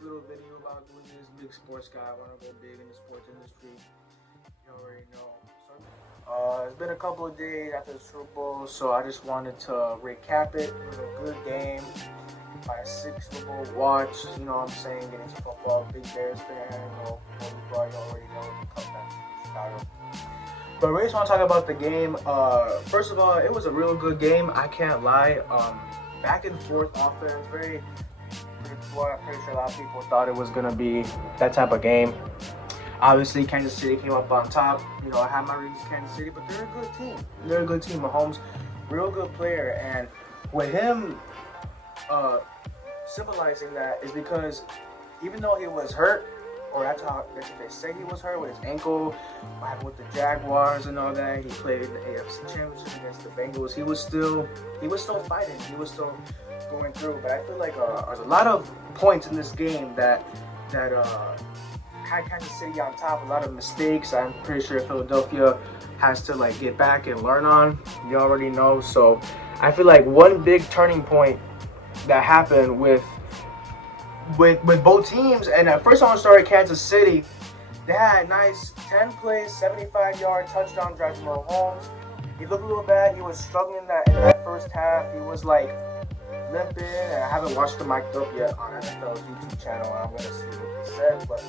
first little video about doing this. Big sports guy. I want to go big in the sports industry. You already know. So, it's been a couple of days after the Super Bowl, so I just wanted to recap it. It was a good game. My sixth Super Bowl watch. You know what I'm saying? Getting into football. Big Bears fan. You know, you already know the comeback to Chicago. But I just want to talk about the game. First of all, it was a real good game. I can't lie. Back and forth offense. I'm pretty sure a lot of people thought it was gonna be that type of game. Obviously, Kansas City came up on top. You know, I had my reasons Kansas City, but they're a good team. They're a good team. Mahomes, real good player, and with him, symbolizing that is because even though he was hurt, or that's what they say he was hurt with his ankle, what happened with the Jaguars and all that. He played in the AFC Championship against the Bengals. He was still fighting. He was still going through. But I feel like there's a lot of points in this game that had Kansas City on top. A lot of mistakes. I'm pretty sure Philadelphia has to like get back and learn on. You already know. So I feel like one big turning point that happened with both teams, and at first I want to start at Kansas City. They had nice 10 plays, 75-yard touchdown drives from Mahomes. He looked a little bad. He was struggling in that first half. He was like limping, and I haven't watched the mic'd up yet on NFL's YouTube channel. I'm gonna see what he said, but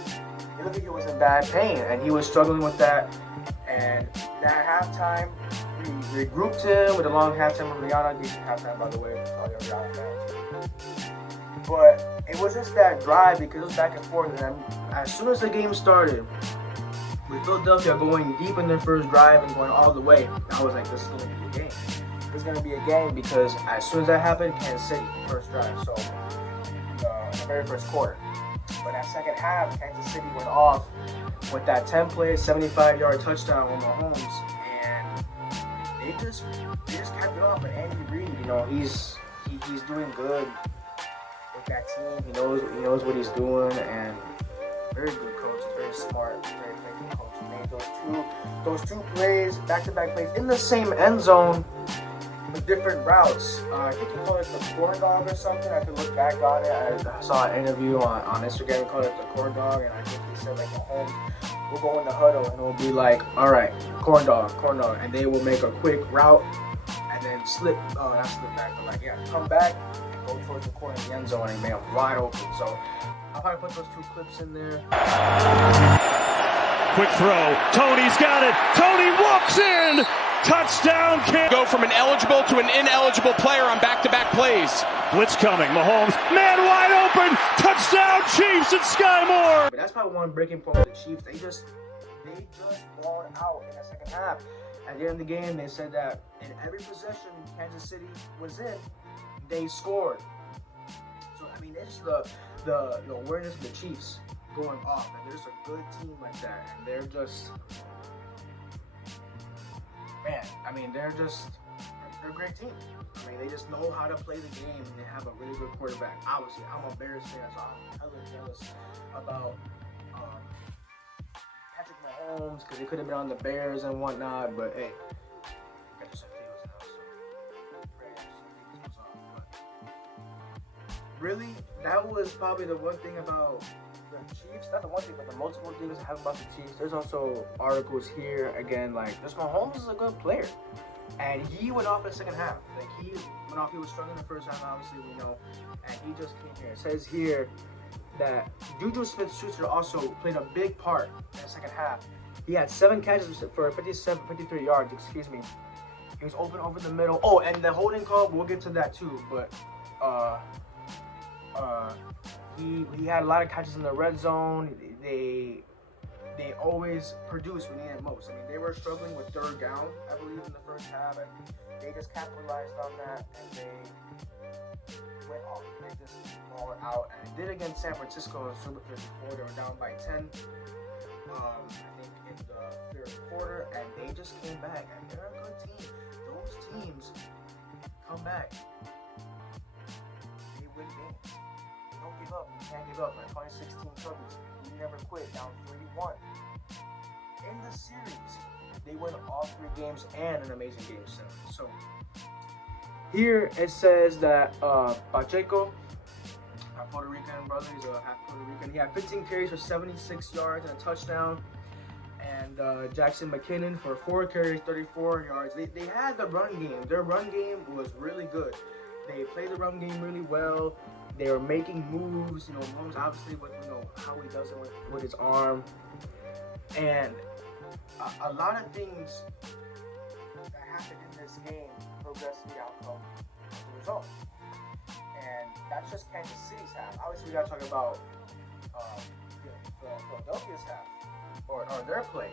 he looked like he was in bad pain, and he was struggling with that. And that halftime, we regrouped him with a long halftime of Rihanna. Decent halftime, by the way. All your Rihanna fans. But it was just that drive because it was back and forth. And as soon as the game started, with Philadelphia going deep in their first drive and going all the way, I was like, this is going to be a game. This is going to be a game because as soon as that happened, Kansas City, first drive. So, in the very first quarter. But that second half, Kansas City went off with that 10-play, 75-yard touchdown with Mahomes. And they just kept it off. And Andy Reid, you know, he's doing good with that team. He knows what he's doing, and very good coach, very smart, very effective coach. He made those two plays, back-to-back plays in the same end zone with different routes. I think he called it the corn dog or something. I could look back on it. I saw an interview on Instagram. He called it the corn dog, and I think he said like Mahomes will go in the huddle and it'll be like, all right, corn dog, and they will make a quick route and then not slip back, but like come back. Go towards the corner of the end zone and made him wide open. So I'll probably put those two clips in there. Quick throw. Tony's got it. Tony walks in. Touchdown. Go from an eligible to an ineligible player on back-to-back plays. Blitz coming. Mahomes. Man wide open. Touchdown Chiefs and Sky Moore. But that's probably one breaking point with the Chiefs. They just balled out in the second half. At the end of the game, they said that in every possession Kansas City was in, they scored. So I mean, it's the awareness of the Chiefs going off, and there's a good team like that, and they're a great team. I mean, they just know how to play the game, and they have a really good quarterback. Obviously, I'm a Bears fan, so I'm hella jealous about Patrick Mahomes because he could have been on the Bears and whatnot, but hey. Really, that was probably the one thing about the Chiefs. Not the one thing, but the multiple things I have about the Chiefs. There's also articles here, again, like, this Mahomes is a good player. And he went off in the second half. Like, he went off, he was struggling in the first half, obviously, we know. And he just came here. It says here that Juju Smith-Schuster also played a big part in the second half. He had 7 catches for 53 yards, excuse me. He was open over the middle. Oh, and the holding call, we'll get to that too, but, he had a lot of catches in the red zone. They always produce when they need it most. I mean, they were struggling with third down, I believe, in the first half, and they just capitalized on that, and they went off. They just balled out, and did against San Francisco in Super Bowl. They were down by 10, I think, in the third quarter, and they just came back, and they're a good team. Those teams come back. They win games. Don't give up. You can't give up. My 2016 Cubbies, we never quit. Down 3-1. In the series, they win all 3 games and an amazing game 7. So here it says that Pacheco half Puerto Rican brother. He's a half Puerto Rican. He had 15 carries for 76 yards and a touchdown. And Jackson McKinnon for 4 carries, 34 yards. They had the run game. Their run game was really good. They played the run game really well. They were making moves. Mahomes obviously with how he does it with his arm. And a lot of things that happened in this game progressed the outcome of the result. And that's just Kansas City's half. Obviously, we got to talk about Philadelphia's half. Or their play.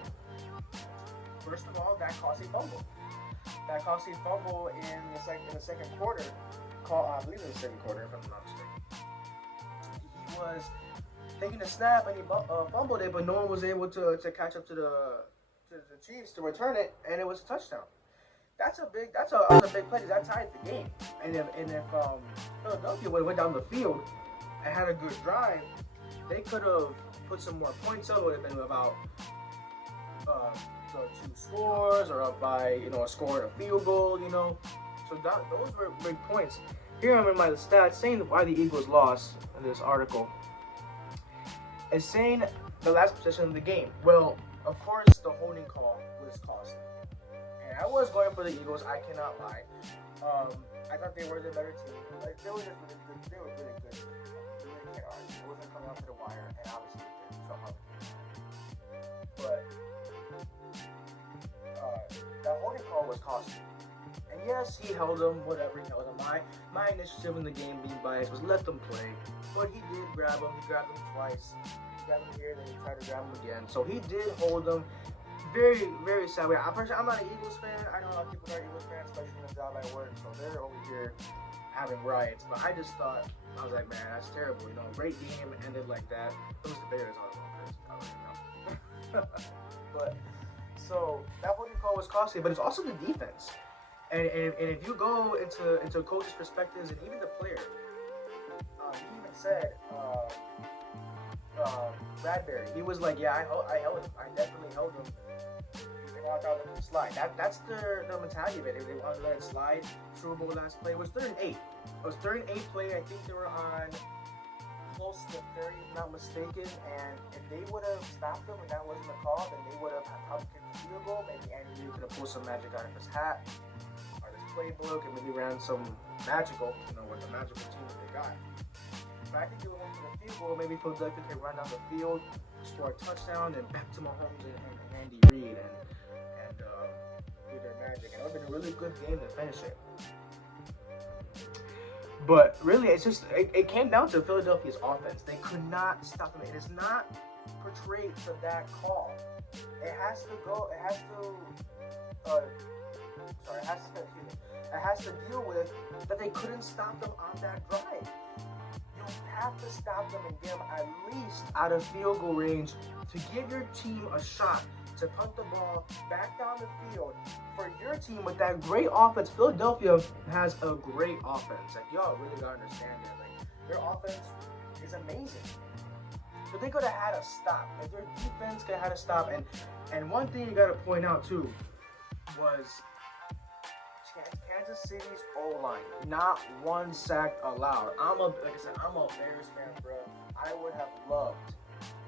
First of all, that caused a fumble. That caused a fumble in the second quarter. I believe in the second quarter, if I'm not mistaken. He was taking a snap and he fumbled it, but no one was able to catch up to the Chiefs to return it, and it was a touchdown. That was a big play because that tied the game. And if Philadelphia would have went down the field and had a good drive, they could have put some more points up. It would have been about 2 scores or up by a score and a field goal. So those were big points. Here I'm in my stats saying why the Eagles lost in this article. It's saying the last possession of the game. Well, of course the holding call was costly, and I was going for the Eagles. I cannot lie. I thought they were the better team. Like they were just really good. They were really good. You really can't argue. It wasn't coming out to the wire, and obviously it did somehow. But that holding call was costly. And yes, he held him, whatever, he held him. My initiative in the game, being biased, was let them play. But he did grab him. He grabbed him twice. He grabbed him here, then he tried to grab him again. So he did hold him. Very, very sad way. I'm not an Eagles fan. I know a lot of people are Eagles fans, especially in the job I work. So they're over here having riots. But I just thought, I was like, man, that's terrible. Great game ended like that. It was the Bears. I don't know. But so that holding call was costly, but it's also the defense. And if you go into coaches' perspectives and even the player, he even said, Bradbury, he was like, yeah, I held him. I definitely held him. They want to let him slide. That's their mentality of it. If they want to let it slide, Super Bowl last play was 3rd and 8. It was 3rd and 8 play. I think they were on close to 30, if not mistaken. And if they would have stopped them and that wasn't the call, then they would have helped kick the field goal. Maybe Andy Reid could have pulled some magic out of his hat or his playbook and maybe ran some magical, with the magical team that they got. But I think they went for the field goal. Maybe Philadelphia could run down the field, score a touchdown, and back to Mahomes and Andy Reid and do their magic. And it would have been a really good game to finish it. But really, it came down to Philadelphia's offense. They could not stop them. It is not portrayed to that call. It has to deal with that they couldn't stop them on that drive. You have to stop them and get them at least out of field goal range to give your team a shot to punt the ball back down the field for your team with that great offense. Philadelphia has a great offense. Like, y'all really gotta understand that. Like, their offense is amazing. So they could have had a stop. Like, their defense could have had a stop. And one thing you gotta point out too was Kansas City's O-line, not one sack allowed. Like I said, I'm a Bears fan, bro. I would have loved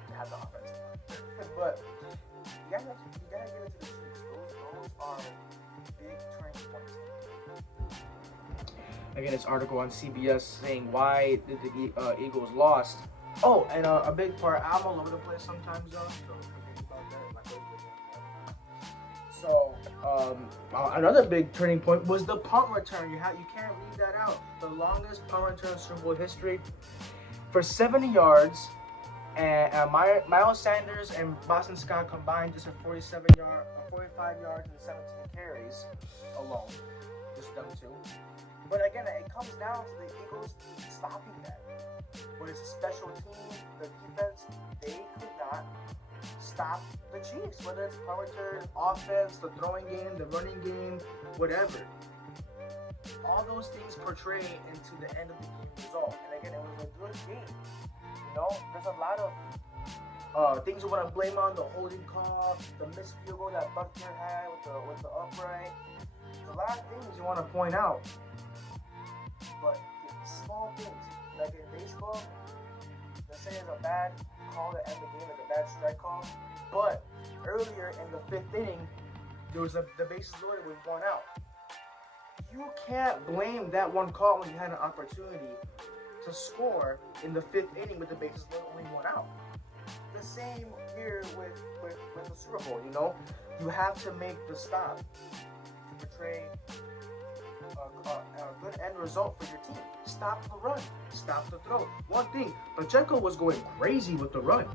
to have the offensive line. But you gotta give it to the Chiefs. Those are big turning points. Again, this article on CBS saying why did the Eagles lost. Oh, and a big part, I'm all over the place sometimes, though. So forget about that. So another big turning point was the punt return. You can't leave that out. The longest punt return in Super Bowl history for 70 yards. And Miles Sanders and Boston Scott combined just for 45 yards and 17 carries alone. Just them two. But again, it comes down to the Eagles stopping that. But it's a special team, the defense, they could not stop the Chiefs. Whether it's punt return, offense, the throwing game, the running game, whatever. All those things portray into the end of the game result. And again, it was a good game. There's a lot of things you want to blame on, the holding call, the missed field goal that Buckner had with the upright. There's a lot of things you want to point out. But small things. like in baseball, let's say it's a bad call to end the game, like a bad strike call. But earlier in the 5th inning, there was the bases loaded with 1 out. You can't blame that one call when you had an opportunity to score in the 5th inning with the bases loaded, only 1 out. The same here with the Super Bowl. You know, you have to make the stop to portray a good end result for your team. Stop the run, stop the throw. One thing, Pacheco was going crazy with the run.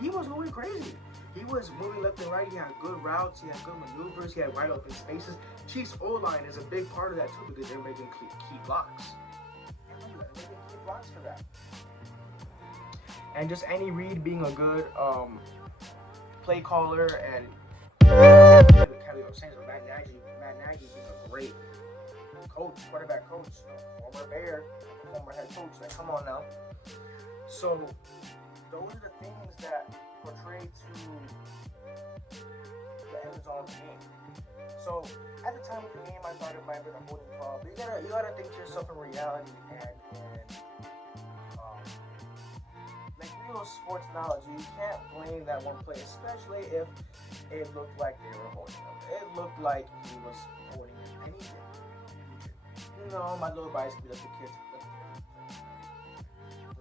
He was going crazy. He was moving left and right. He had good routes. He had good maneuvers. He had wide open spaces. Chiefs O-line is a big part of that too because they're making key blocks. They're making key blocks for that. And just Andy Reid being a good play caller and Matt Nagy being a great coach, quarterback coach, former Bear, former head coach. Like, come on now. So those are the things that portray to the end result of the game. So at the time of the game, I thought it might have been a holding call, but you gotta think to yourself in reality and like real sports knowledge. You can't blame that one play, especially if it looked like they were holding him. It looked like he was holding him, and he did. You know, my little advice would be let the kids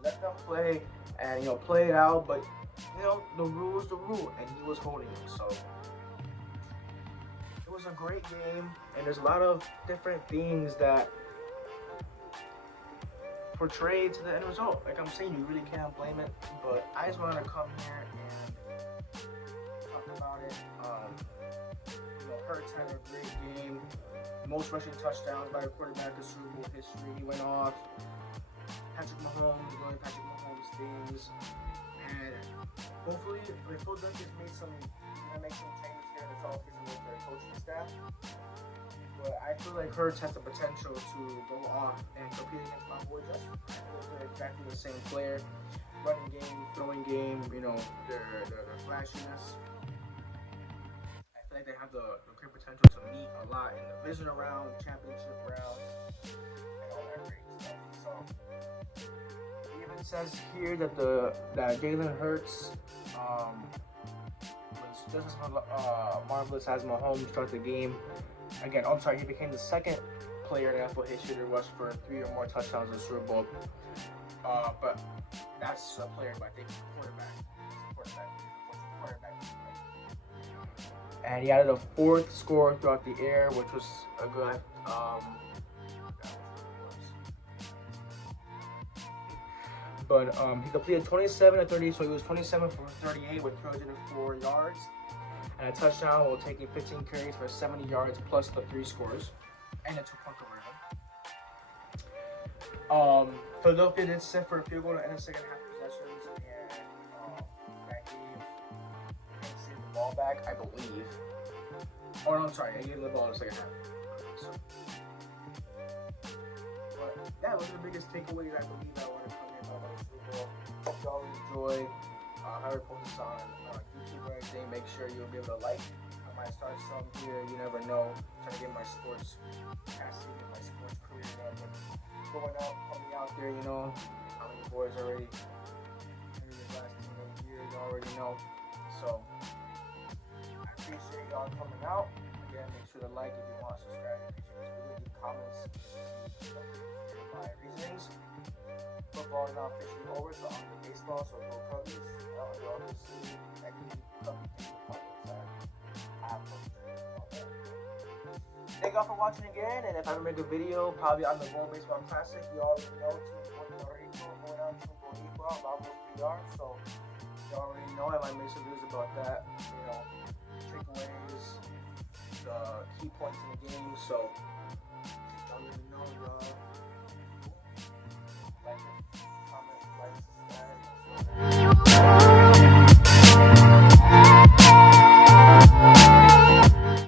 let them play and play it out, but the rule is the rule, and he was holding him. So it was a great game, and there's a lot of different things that portray to the end result. Like I'm saying, you really can't blame it, but I just wanted to come here and talk about it. Hurts had a great game. Most rushing touchdowns by a quarterback in Super Bowl history. He went off. Patrick Mahomes doing Patrick Mahomes things, and hopefully, Philadelphia's make some changes here in this offseason with their coaching staff. But I feel like Hurts has the potential to go off and compete against my boy Justin. I feel like they're exactly the same player, running game, throwing game. Their flashiness. I feel like they have the great potential to meet a lot in the division round, championship round, and all that great stuff. So. It says here that that Jalen Hurts was just as marvelous as Mahomes start the game. Again, I'm sorry, he became the second player in NFL history to rush for 3 or more touchdowns in the Super Bowl. But that's a player, but I think quarterback. And he added a 4th score throughout the air, which was a good. But he completed 27 of 30, so he was 27 for 38 with 304 yards and a touchdown while taking 15 carries for 70 yards plus the 3 scores and a 2-point conversion. Philadelphia did set for a field goal to end the second half possessions, and that gave Kansas City the ball back, I believe. Oh, no, I'm sorry, I gave them the ball in the second half. So, but that was the biggest takeaways I believe I want to come in about the Super Bowl. Hope y'all enjoyed. I will post this on YouTube or anything. Make sure you'll be able to like. I might start some here. You never know. Trying to get my sports casting and my sports career up. Going out, coming out there, how many boys already in the last 2 years, you already know. So I appreciate y'all coming out. Again, make sure to like if you want, subscribe if you leave comments, my reasonings. Football is not officially over, so I'm the baseball, so go Cubbies. You'll also see any Cubby thing in the public side. I have no all that. Thank y'all for watching again, and if I ever make a video, probably on the World Baseball Classic, you already know Puerto Rico, going out to Boricua, Vamos PR, so you already know I might make some videos about that, takeaways, the key points in the game, so y'all already know, y'all.